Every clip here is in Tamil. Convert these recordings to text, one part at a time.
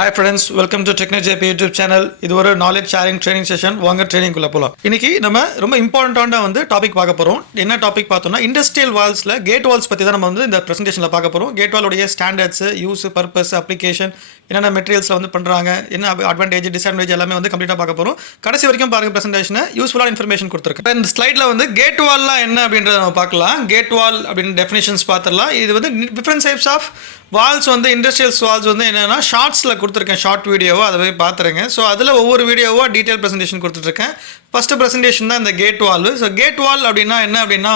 Hi friends, welcome to TechKnowJP YouTube channel. இது ஒரு knowledge sharing training session. வாங்க ட்ரெயினிங் குள்ள போலாம். இன்னைக்கு நம்ம ரொம்ப இம்பார்ட்டன்ட்டான டாபிக் பார்க்க போறோம். என்ன டாபிக் பார்த்தோம்னா இண்டஸ்ட்ரியல் வால்ஸ்ல கேட் வால்ஸ் பத்தி தான் நம்ம இந்த பிரசன்டேஷன்ல பார்க்க போறோம். கேட் வாலோட ஸ்டாண்டர்ட்ஸ், யூஸ், பர்பஸ், அப்ளிகேஷன், என்னென்ன மெட்டீரியல்ஸ்ல பண்றாங்க, என்ன அட்வான்டேஜ், டிஸ்அட்வான்டேஜ் எல்லாமே கம்ப்ளீட்டா பார்க்க போறோம். கடைசி வரைக்கும் பாருங்க பிரசன்டேஷனை. யூஸ்ஃபுல்லான இன்ஃபர்மேஷன் கொடுத்திருக்கேன். இந்த ஸ்லைட்ல கேட் வால்னா என்ன அப்படின்றத நம்ம பார்க்கலாம். கேட் வால் அப்படின டெஃபினிஷன்ஸ் பார்த்தறலாம். இது different types of valves industrial valves என்னன்னா ஷார்ட்ஸில் கொடுத்துருக்கேன், ஷார்ட் வீடியோவோ அதை போய் பார்த்துருங்க. ஸோ அதில் ஒவ்வொரு வீடியோவோ டீட்டெயில் ப்ரெசன்டேஷன் கொடுத்துட்ருக்கேன். ஃபஸ்ட்டு ப்ரெசன்டேஷன் தான் இந்த கேட் வால். ஸோ கேட் வால் அப்படின்னா என்ன அப்படின்னா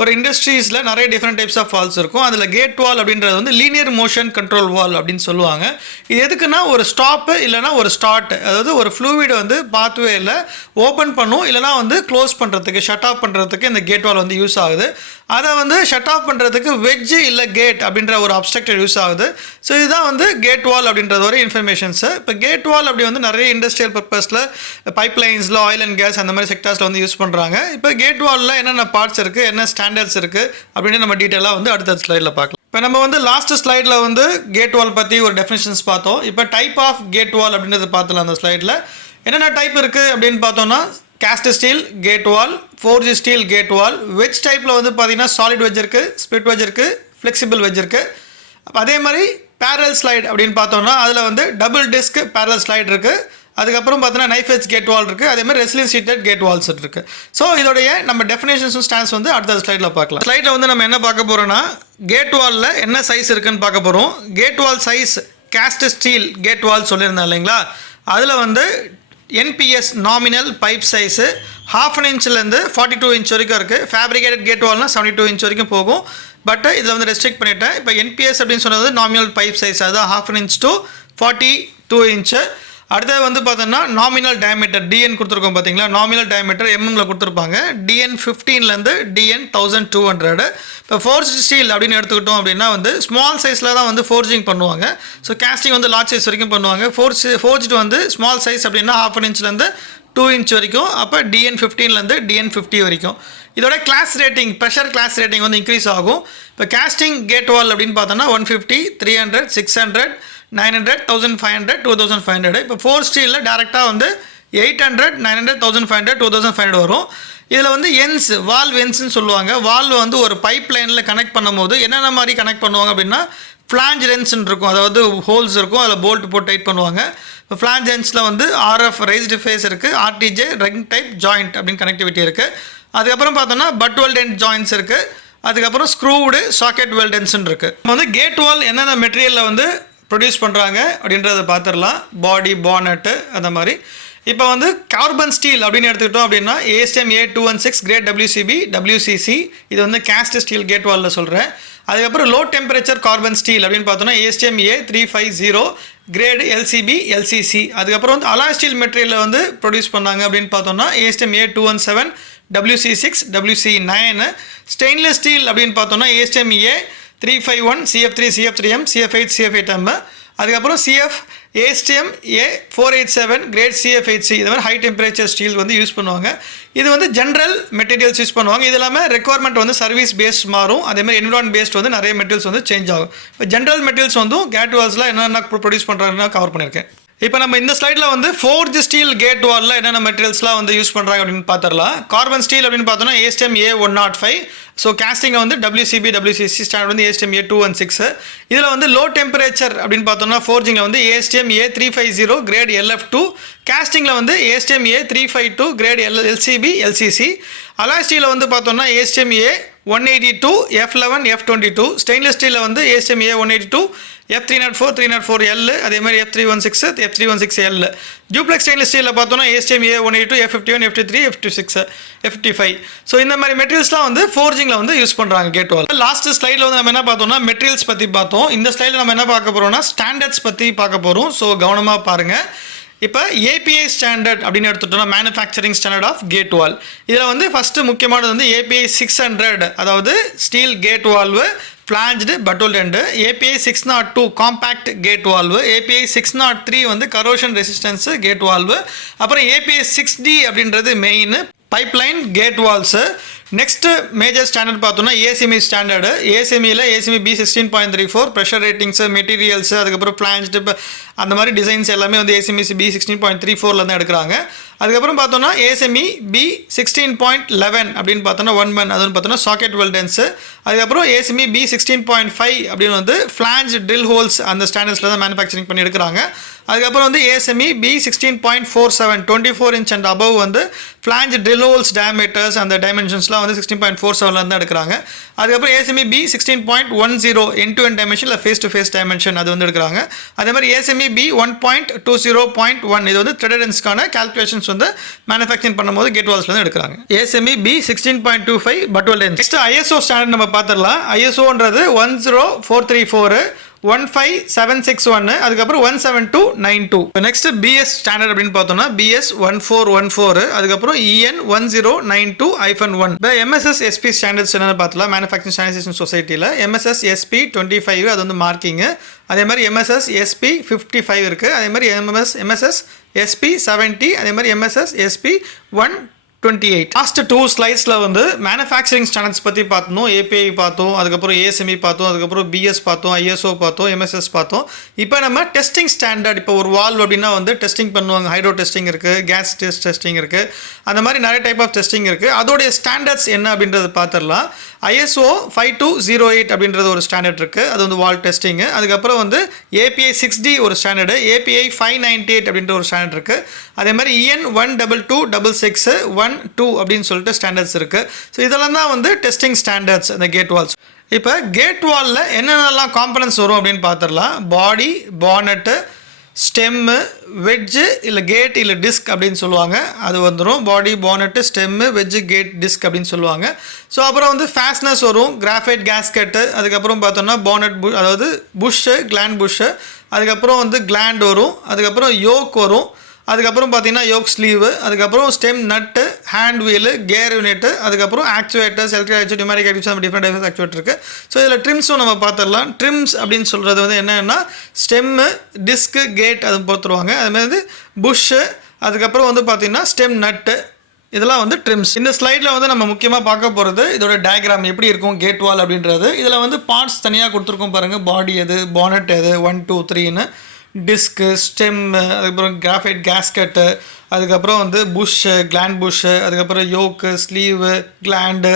ஒரு இண்டஸ்ட்ரீஸில் நிறைய டிஃப்ரெண்ட் டைப்ஸ் ஆஃப் வால்ஸ் இருக்கும். அதில் கேட் வால் அப்படின்றது லீனியர் மோஷன் கண்ட்ரோல் வால் அப்படின்னு சொல்லுவாங்க. இது எதுக்குன்னா ஒரு ஸ்டாப்பு இல்லைனா ஒரு ஸ்டார்ட், அதாவது ஒரு ஃப்ளூவிட் பாத்வேயில் ஓப்பன் பண்ணும் இல்லைனா க்ளோஸ் பண்ணுறதுக்கு, ஷட் ஆஃப் பண்ணுறதுக்கு இந்த கேட் வால் யூஸ் ஆகுது. அதை ஷட் ஆஃப் பண்ணுறதுக்கு வெட்ஜ் இல்லை கேட் அப்படின்ற ஒரு அப்ஸ்ட்ரக்டர் யூஸ் ஆகுது. ஸோ இதுதான் கேட் வால் அப்படின்றது ஒரு இன்ஃபர்மேஷன்ஸு. இப்போ கேட் வால் அப்படி நிறைய இண்டஸ்ட்ரியல் பர்பஸில் பைப்லைன்ஸில் ஆயில் அண்ட் கேஸ் அந்த மாதிரி செக்டார்ஸில் யூஸ் பண்ணுறாங்க. இப்போ கேட் வாலில் என்னென்ன பார்ட்ஸ் இருக்குது, என்ன ஸ்டாண்டர்ட்ஸ் இருக்குது அப்படின்னு நம்ம டீட்டெயிலாக அடுத்த ஸ்லைடில் பார்க்கலாம். இப்போ நம்ம லாஸ்ட் ஸ்லைடில் கேட் வால் பற்றி ஒரு டெஃபினிஷன்ஸ் பார்த்தோம். இப்போ டைப் ஆஃப் கேட் வால் அப்படின்றது பார்த்தலாம். அந்த ஸ்லைடில் என்னென்ன டைப் இருக்குது அப்படின்னு பார்த்தோம்னா காஸ்ட் ஸ்டீல் கேட் வால், ஃபோர்ஜ் ஸ்டீல் கேட் வால், வெட்ஜ் டைப்பில் பார்த்தீங்கன்னா சாலிட் வெட்ஜ் இருக்குது, ஸ்பிளிட் வெட்ஜ் இருக்குது, ஃப்ளெக்சிபிள் வெட்ஜ் இருக்குது. அதே மாதிரி பேரல் ஸ்லைட் அப்படின்னு பார்த்தோம்னா அதில் டபுள் டிஸ்க் பேரல் ஸ்லைட் இருக்குது. அதுக்கப்புறம் பார்த்தீங்கன்னா நைஃப் எட்ஜ் கேட் வால் இருக்குது. அதே மாதிரி ரெஸ்லிங் சீட்டட் கேட் வால்ஸ் இருக்குது. ஸோ இதோடைய நம்ம டெஃபினேஷன்ஸும் ஸ்டாண்ட்ஸ் அடுத்த ஸ்லைடில் பார்க்கலாம். ஸ்லைடில் நம்ம என்ன பார்க்க போகிறோம்னா கேட் வாலில் என்ன சைஸ் இருக்குன்னு பார்க்க போகிறோம். கேட் வால் சைஸ் காஸ்ட் ஸ்டீல் கேட் வால் சொல்லியிருந்தேன் இல்லைங்களா, அதில் NPS nominal pipe size 1/2 இன்ச்லேருந்து 42 inch வரைக்கும் இருக்குது. ஃபேப்ரிகேட்டட் கேட் வால்னால் 72 இன்ச் வரைக்கும் போகும். பட் இதில் ரெஸ்ட்ரிக்ட் பண்ணிட்டேன். இப்போ என்பிஎஸ் அப்படின்னு சொன்னது நாமினல் பைப் சைஸ், அதுதான் 1/2 இன்ச் to 42 இன்ச்சு. அடுத்தது பார்த்தோன்னா நாமினல் டயமீட்டர் டிஎன் கொடுத்துருக்கோம் பார்த்தீங்களா, நாமினல் டயமீட்டர் எம்எம்ல கொடுத்துருப்பாங்க. டிஎன் 15லேருந்து டிஎன் 1200. இப்போ ஃபோர்ஜ் ஸ்டீல் அப்படின்னு எடுத்துக்கிட்டோம் அப்படின்னா ஸ்மால் சைஸில் தான் ஃபோர்ஜிங் பண்ணுவாங்க. ஸோ கேஸ்டிங் லார்ஜ் சைஸ் வரைக்கும் பண்ணுவாங்க. ஃபோர்ஜ்டு ஸ்மால் சைஸ் அப்படின்னா 1/2 இன்ச்லேருந்து 2 இன்ச் வரைக்கும். அப்போ டிஎன் 15லேருந்து டிஎன் 50 வரைக்கும். இதோட class rating, pressure class rating increase ஆகும். இப்போ கேஸ்டிங் கேட் வால் அப்படின்னு பார்த்தோன்னா 150, 300, 600, 900, 1500, 2500. இப்போ ஃபோர் ஸ்டீலில் டேரெக்டாக 800, 900, 1500, 2500 வரும். இதில் என்ஸ், வால்வ் என்ஸ்ன்னு சொல்லுவாங்க. வால்வ் ஒரு பைப் லைனில் கனெக்ட் பண்ணும்போது என்னென்ன மாதிரி கனெக்ட் பண்ணுவாங்க அப்படின்னா ஃப்ளாஞ்ச் ரென்ஸ்ன்னு இருக்கும், அதாவது ஹோல்ஸ் இருக்கும், அதில் போல்ட் போட்டு டைட் பண்ணுவாங்க. இப்போ ஃப்ளாஞ்ச் ரென்ஸில் ஆர்எஃப் ரைஸ்டு ஃபேஸ் இருக்குது, ஆர்டிஜே ரிங் டைப் ஜாயிண்ட் அப்படின்னு கனெக்டிவிட்டி இருக்குது. அதுக்கப்புறம் பார்த்தோன்னா பட் வெல்டென்ட் ஜாயின்ட்ஸ் இருக்குது. அதுக்கப்புறம் ஸ்க்ரூவுடு சாக்கெட் வெல்டென்ஸ்ன்னு இருக்குது. நம்ம கேட் வால் என்னென்ன மெட்டீரியலில் ப்ரொடியூஸ் பண்ணுறாங்க அப்படின்றத பார்த்துடலாம். பாடி, பானட்டு அந்த மாதிரி. இப்போ கார்பன் ஸ்டீல் அப்படின்னு எடுத்துக்கிட்டோம் அப்படின்னா ASTM A216 grade WCB WCC, இது காஸ்ட் ஸ்டீல் கேட் வாலில் சொல்கிறேன். அதுக்கப்புறம் லோ டெம்பரேச்சர் கார்பன் ஸ்டீல் அப்படின்னு பார்த்தோன்னா ASTM A350 grade LCB LCC. அதுக்கப்புறம் அலாய் ஸ்டீல் மெட்டீரியலில் ப்ரொடியூஸ் பண்ணாங்க அப்படின்னு பார்த்தோன்னா ASTM A217 WC6 WC9. Stainless steel அப்படின்னு பார்த்தோன்னா ASTM A351 CF3 CF3M CF8 CF8M. அதுக்கப்புறம் ASTM A487 கிரேட் CF8C. இது மாதிரி ஹை டெம்பரேச்சர் ஸ்டீல் யூஸ் பண்ணுவாங்க. இது ஜென்ரல் மெட்டீரியல்ஸ் யூஸ் பண்ணுவாங்க. இது இல்லாமல் ரெக்குவயர்மெண்ட் சர்வீஸ் பேஸ்ட் மாறும். அதேமாதிரி என்விரான்மெண்ட் பேஸ்ட் நிறைய மெட்டீரியல்ஸ் சேஞ்ச் ஆகும். இப்போ ஜென்ரல் மெட்டீரியல்ஸ் கேட் வால்ஸில் என்னென்ன ப்ரொடியூஸ் பண்ணுறாங்கன்னா கவர் பண்ணியிருக்கேன். இப்போ நம்ம இந்த ஸ்லைடில் ஃபோர்ஜ் ஸ்டீல் கேட் வாலில் என்னென்ன மெட்டீரியல்ஸ்லாம் யூஸ் பண்ணுறாங்க அப்படின்னு பார்த்துடலாம். கார்பன் ஸ்டீல் அப்படின்னு பார்த்தோன்னா ASTM A105. ஸோ கேஸ்டிங்கில் WCB WCC standard ASTM A216. இதில் லோ டெம்பரேச்சர் அப்படின்னு பார்த்தோம்னா ஃபோர்ஜிங்கில் ASTM A350 கிரேட் LF2. கேஸ்டிங்கில் ASTM A352 grade LCB LCC. Alloy ஸ்டீலில் பார்த்தோம்னா ASTM A182 F11 F22. Stainless ஸ்டீலில் ASTM A182 F304 304L, அதே மாதிரி F316 F316L. டியூப்ளெக்ஸ் ஸ்டெயின்லெஸ் ஸ்டீலில் பார்த்தோன்னா ASTM A182 F51 F53 F56 F55. So இந்த மாதிரி மெட்டீரியல்ஸ்லாம் ஃபோர்ஜிங்கில் யூஸ் பண்ணுறாங்க கேட் வால். லாஸ்ட் ஸ்லைடில் நம்ம என்ன பார்த்தோம்னா மெட்டீரியல்ஸ் பற்றி பார்த்தோம். இந்த ஸ்லைடில் நம்ம என்ன பார்க்க போகிறோம்னா ஸ்டாண்டர்ட்ஸ் பற்றி பார்க்க போகிறோம். ஸோ கவனமாக பாருங்கள். இப்போ API ஸ்டாண்டர்ட் அப்படின்னு எடுத்துட்டோம்னா manufacturing standard of gate valve. இதில் ஃபஸ்ட்டு முக்கியமானது API 600, அதாவது steel gate valve flanged butt weld end. API 602 compact gate valve. API 603 corrosion resistance gate valve. அப்புறம் API 6D அப்படின்றது main pipeline gate valves. Next major standard பார்த்தோன்னா ASME ஸ்டாண்டர்டு. ASMEயில் ASME B16.34 pressure ratings, materials, அதுக்கப்புறம் ஃப்ளாஞ்ச்டு அந்த மாதிரி டிசைன்ஸ் எல்லாமே வந்து ASME B16.34 தான் எடுக்கிறாங்க. அதுக்கப்புறம் பார்த்தோம்னா ASME B16.11 அப்படின்னு பார்த்தோன்னா 1 மன், அது வந்து பார்த்தோன்னா சாக்கெட் வெல்டன்ஸு. அதுக்கப்புறம் ASME B16.5 அப்படின்னு வந்து ஃப்ளாஞ்ச் ட்ரில் ஹோல்ஸ் அந்த ஸ்டாண்டர்ட்ஸில் தான் மேனுஃபேக்சரிங் பண்ணி எடுக்கிறாங்க. அதுக்கப்புறம் வந்து ASME B16.47 24 inch and above வந்து ஃப்ளாஞ்ச் ட்ரில் ஹோல்ஸ் டயமீட்டர்ஸ் அந்த டைமென்ஷன்ஸ்லாம் வந்து 16.47 தான் எடுக்கிறாங்க. அதுக்கப்புறம் ASME B16.10 end to end dimension இல்லை ஃபேஸ் டு ஃபேஸ் டைமென்ஷன் அது வந்து எடுக்கிறாங்க. அதே மாதிரி ASME B1.20.1 இது வந்து த்ரெடன்ஸ்க்கான கால்குலேஷன்ஸ் வந்து மேனுஃபேக்சரிங் பண்ணும்போது கேட் வால்ஸ்ல தான் எடுக்கிறாங்க. ASME B16.25 butt weld ends. Next ISO standard நம்ம பார்த்துடலாம். ISOன்றது 10434 15761 அதுக்கப்புறம் 17292. நெக்ஸ்ட் BS ஸ்டாண்டர்ட் அப்படின்னு பார்த்தோம்னா BS 1414 அதுக்கப்புறம் EN 1092-1. இந்த MSS SP ஸ்டாண்டர்ட்ஸ் என்னன்னு பார்த்தலாம். மேனுஃபேக்சரிங் ஸ்டாண்டர்டைசேஷன் சொசைட்டியில் MSS SP 25 அது வந்து மார்க்கிங்கு. அதே மாதிரி MSS SP 55 இருக்குது. அதே மாதிரி MSS SP 70 அதே மாதிரி MSS SP 128. லாஸ்ட் 2 ஸ்லைட்ஸில் வந்து மேனுஃபேக்சரிங் ஸ்டாண்டர்ட்ஸ் பற்றி பார்த்தோம். API பார்த்தோம், அதுக்கப்புறம் ASME பார்த்தோம், அதுக்கப்புறம் BS பார்த்தோம், ISO பார்த்தோம், MSS பார்த்தோம். இப்போ நம்ம டெஸ்டிங் ஸ்டாண்டர்ட், இப்போ ஒரு வால்வ் அப்படின்னா வந்து டெஸ்டிங் பண்ணுவாங்க. ஹைட்ரோ டெஸ்டிங் இருக்குது, கேஸ் டெஸ்டிங் இருக்குது, அந்த மாதிரி நிறைய டைப் ஆஃப் டெஸ்டிங் இருக்குது. அதோடைய ஸ்டாண்டர்ட்ஸ் என்ன அப்படின்றத பார்த்துடலாம். ISO 5208 அப்படின்றது ஒரு ஸ்டாண்டர்ட் இருக்குது, அது வந்து வால் டெஸ்டிங்கு. அதுக்கப்புறம் வந்து API 6D ஒரு ஸ்டாண்டர்டு, API 598 அப்படின்ற ஒரு ஸ்டாண்டர்ட் இருக்குது. அதே மாதிரி EN 12266 1-2 அப்படின்னு சொல்லிட்டு ஸ்டாண்டர்ட்ஸ் இருக்குது. ஸோ இதெல்லாம் தான் வந்து டெஸ்டிங் ஸ்டாண்டர்ட்ஸ் அந்த கேட் வால்ஸ். இப்போ கேட் வாலில் என்னென்னலாம் காம்பனன்ட்ஸ் வரும் அப்படின்னு பார்த்துடலாம். பாடி, பானட்டு, ஸ்டெம்மு, வெட்ஜு இல்லை கேட் இல்லை டிஸ்க் அப்படின்னு சொல்லுவாங்க, அது வந்துடும். பாடி, பானட்டு, ஸ்டெம்மு, வெட்ஜு, கேட், டிஸ்க் அப்படின்னு சொல்லுவாங்க. ஸோ அப்புறம் வந்து ஃபேஸ்னஸ் வரும், கிராஃபைட் கேஸ்கெட்டு, அதுக்கப்புறம் பார்த்தோம்னா பானட் அதாவது புஷ்ஷு, கிளாண்ட் புஷ்ஷு, அதுக்கப்புறம் வந்து கிளாண்ட் வரும், அதுக்கப்புறம் யோக் வரும், அதுக்கப்புறம் பார்த்தீங்கன்னா யோக் ஸ்லீவு, அதுக்கப்புறம் ஸ்டெம் நட்டு, ஹேண்ட் வீலு, கேர் யூனிட்டு, அதுக்கப்புறம் actuators, electric actuate, numeric actuate, நம்ம டிஃப்ரெண்ட் டைப்ஸ் ஆக்சுவேட்டர் இருக்குது. ஸோ இதில் ட்ரிம்ஸும் நம்ம பார்த்துடலாம். ட்ரிம்ஸ் அப்படின்னு சொல்கிறது வந்து என்னென்னா ஸ்டெம்மு, டிஸ்க்கு, கேட் அது பொறுத்துருவாங்க. அதுமாதிரி வந்து புஷ்ஷு, அதுக்கப்புறம் வந்து பார்த்திங்கன்னா ஸ்டெம் நட்டு, இதெல்லாம் வந்து ட்ரிம்ஸ். இந்த ஸ்லைடில் வந்து நம்ம முக்கியமாக பார்க்க போகிறது இதோட டயக்ராம் எப்படி இருக்கும் கேட் வால் அப்படின்றது. இதில் வந்து பார்ட்ஸ் தனியாக கொடுத்துருக்கோம் பாருங்கள். பாடி எது, பானட் எது, 1 2 3ன்னு, டிஸ்க்கு, ஸ்டெம்மு, அதுக்கப்புறம் கிராஃபைட் கேஸ்கெட்டு, அதுக்கப்புறம் வந்து புஷ்ஷு, கிளாண்ட் புஷ்ஷு, அதுக்கப்புறம் யோக்கு, ஸ்லீவு, கிளாண்டு,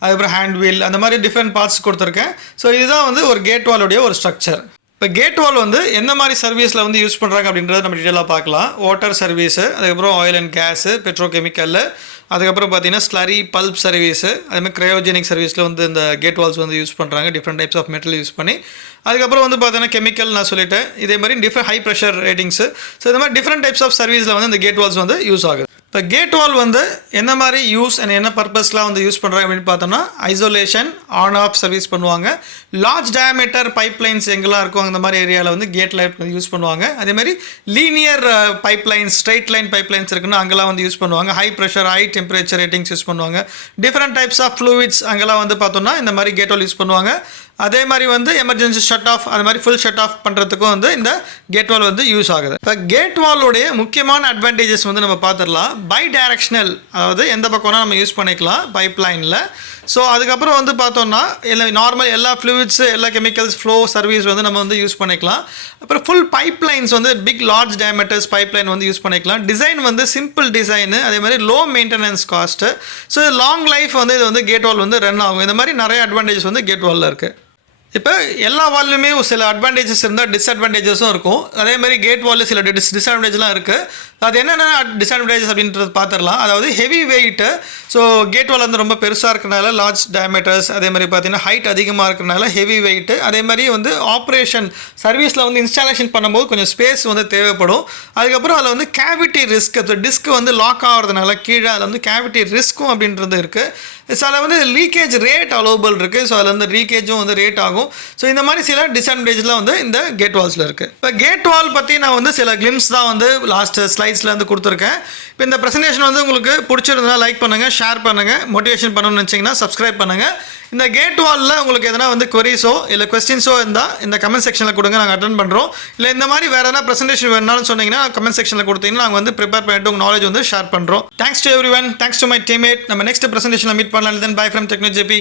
அதுக்கப்புறம் ஹேண்ட் வீல், அந்த மாதிரி டிஃப்ரெண்ட் பார்ட்ஸ் கொடுத்துருக்கேன். ஸோ இதுதான் வந்து ஒரு கேட் வாலுடைய ஒரு ஸ்ட்ரக்சர். இப்போ கேட் வால் வந்து எந்த மாதிரி சர்வீஸில் வந்து யூஸ் பண்ணுறாங்க அப்படின்றத நம்ம டீட்டெயிலாக பார்க்கலாம். வாட்டர் சர்வீஸு, அதுக்கப்புறம் ஆயில் அண்ட் கேஸு, பெட்ரோகெமிக்கல், அதுக்கப்புறம் பார்த்தீங்கன்னா ஸ்லரி பல்ப் சர்வீஸு, அதுமாதிரி க்ரையோஜெனிக் சர்வீஸில் வந்து இந்த கேட் வால்ஸ் வந்து யூஸ் பண்ணுறாங்க, different types of metal use பண்ணி. அதுக்கப்புறம் வந்து பார்த்தீங்கன்னா கெமிக்கல் நான் சொல்லிட்டேன். இதே மாதிரி different high pressure ratings. So இந்த மாதிரி டிஃப்ரெண்ட் டைப்ஸ் ஆஃப் சர்வீஸில் வந்து இந்த கேட் வால்ஸ் வந்து யூஸ் ஆகுது. இப்போ கேட் வால் வந்து என்ன மாதிரி யூஸ் அண்ட் என்ன பர்பஸ்லாம் வந்து யூஸ் பண்ணுறாங்க அப்படின்னு பார்த்தோம்னா ஐசோலேஷன், ஆன் ஆஃப் சர்வீஸ் பண்ணுவாங்க. லார்ஜ் டயாமீட்டர் பைப் லைன்ஸ் எங்கெல்லாம் இருக்கும் அந்த மாதிரி ஏரியாவில் வந்து கேட் லைட் யூஸ் பண்ணுவாங்க. அதேமாதிரி linear pipe lines, straight line pipe lines இருக்குன்னா அங்கெல்லாம் வந்து யூஸ் பண்ணுவாங்க. High pressure, high temperature ratings use பண்ணுவாங்க. டிஃப்ரெண்ட் டைப்ஸ் ஆஃப் ஃப்ளூயிட்ஸ் அங்கெல்லாம் வந்து பார்த்தோம்னா இந்த மாதிரி கேட் வால் யூஸ் பண்ணுவாங்க. அதே மாதிரி வந்து எமர்ஜென்சி ஷட் ஆஃப், அது மாதிரி ஃபுல் ஷட் ஆஃப் பண்ணுறதுக்கும் வந்து இந்த கேட் வால் வந்து யூஸ் ஆகுது. இப்போ கேட் வாலோடைய முக்கியமான அட்வான்டேஜஸ் வந்து நம்ம பார்த்துடலாம். பை டைரக்ஷனல், அதாவது எந்த பக்கம்னா நம்ம யூஸ் பண்ணிக்கலாம் பைப் லைனில். ஸோ அதுக்கப்புறம் வந்து பார்த்தோம்னா நார்மல் எல்லா ஃப்ளூயிட்ஸு, எல்லா கெமிக்கல்ஸ் ஃப்ளோ சர்வீஸ் வந்து நம்ம வந்து யூஸ் பண்ணிக்கலாம். அப்புறம் ஃபுல் பைப் லைன்ஸ் வந்து big large diameters pipe line வந்து யூஸ் பண்ணிக்கலாம். டிசைன் வந்து சிம்பிள் டிசைனு, அதே மாதிரி low maintenance cost. So long life வந்து இது வந்து கேட் வால் வந்து ரன் ஆகும். இந்த மாதிரி நிறைய அட்வான்டேஜஸ் வந்து கேட் வாலில் இருக்குது. இப்போ எல்லா வால்லையுமே சில அட்வான்டேஜஸ் இருந்தால் டிஸ்அட்வான்டேஜஸும் இருக்கும். அதே மாதிரி கேட் வாலில் சில டிஸ்அட்வான்டேஜ்லாம் இருக்குது. அது என்னென்ன டிஸ்அட்வான்டேஜஸ் அப்படின்றது பார்த்துடலாம். அதாவது ஹெவி வெயிட்டு. ஸோ கேட் வால் வந்து ரொம்ப பெருசாக இருக்கிறனால லார்ஜ் டயமீட்டர்ஸ், அதே மாதிரி பார்த்தீங்கன்னா ஹைட் அதிகமாக இருக்கிறனால ஹெவி வெயிட்டு. அதே மாதிரி வந்து ஆப்ரேஷன் சர்வீஸில் வந்து இன்ஸ்டாலேஷன் பண்ணும்போது கொஞ்சம் ஸ்பேஸ் வந்து தேவைப்படும். அதுக்கப்புறம் அதில் வந்து கேவிட்டி ரிஸ்க், டிஸ்க் வந்து லாக் ஆகிறதுனால கீழே அதில் வந்து கேவிட்டி ரிஸ்க்கும் அப்படின்றது இருக்குது. ஸோ அதில் வந்து லீக்கேஜ் ரேட் அலோவபிள் இருக்குது. ஸோ அதில் வந்து லீக்கேஜும் வந்து ரேட் ஆகும். ஸோ இந்த மாதிரி சில டிஸ்அட்வான்டேஜ்லாம் வந்து இந்த கேட் வால்ஸில் இருக்குது. இப்போ கேட் வால் பற்றி நான் வந்து சில கிளிம்ஸ் தான் வந்து லாஸ்ட் ஸ்லைட்ஸில் வந்து கொடுத்துருக்கேன். இப்போ இந்த ப்ரெசன்டேஷன் வந்து உங்களுக்கு பிடிச்சிருந்தா லைக் பண்ணுங்கள், ஷேர் பண்ணுங்கள், மோட்டிவேஷன் பண்ணணும்னு நினச்சிங்கன்னா சப்ஸ்கிரைப் பண்ணுங்கள். இந்த கேட் வாலில் உங்களுக்கு எதனா வந்து queries-ஓ இல்லை கொஸ்டின்ஸோ இருந்தால் இந்த கமெண்ட் செக்ஷனில் கொடுங்க, நாங்கள் அட்டென்ட் பண்ணுறோம். இல்லை இந்த மாதிரி வேறு எதனா ப்ரெசன்டேஷன் வேணும்னு சொன்னீங்கன்னா கமெண்ட் செக்ஷனில் கொடுத்தீங்கன்னா நாங்கள் வந்து ப்ரிப்பேர் பண்ணிட்டு உங்கள் நாலேஜ் வந்து ஷேர் பண்ணுறோம். Thanks to every one, thanks to my teammate. நம்ம நெக்ஸ்ட் ப்ரெசன்டேஷனில் மீட் பண்ணலாம். தென் பை ஃப்ரம் TechKnowJP.